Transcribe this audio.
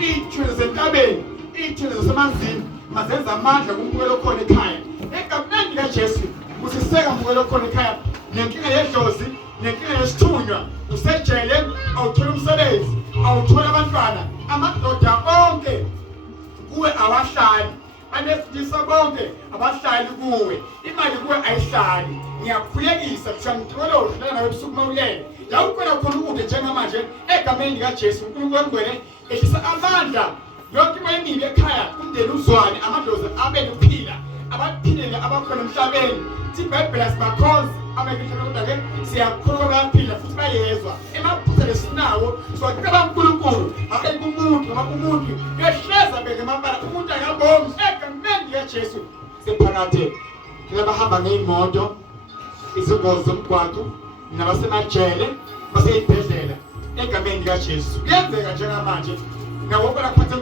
iy'thunzi zentabeni, iy'thunzi zasemanzini, mazenza amandla kumkhuleko khona ekhaya. Egameni likaJesu usiseka mkhuleko khona ekhaya, nenkinga yedlozi, nenkinga yesithunywa, usejele, awuthola umsebenzi, awuthola abantwana, amadoda onke kuwe awahlali, anesidisa bonke abahlali kuwe, imali kuwe ayihlali. Ngiyakhulekisa kusha ngitoloshe la nawe ebusuku mawulele la ukhona khona ukude njengamanje egameni likaJesu uNkulunkulu ngwele ehlisa amandla yonke imali emibi ekhaya umndeni uzwane amadlozi abe nokuphila abaphilele abakhona emhlabeni sibhebhela sibakhonza abayikhona kodwa ke siyakhuluma bayaphila futhi bayezwa emaphutha lesinawo siwacela uNkulunkulu hayi kumuntu yehleza beke mabala umuntu akabomi egameni likaJesu sephakade labahamba ngeyimoto izingozi zomgwaqo nabasemajele baseyibhedlela egameni likaJesu kuyenzeka njengamanje nawo phela kuphathe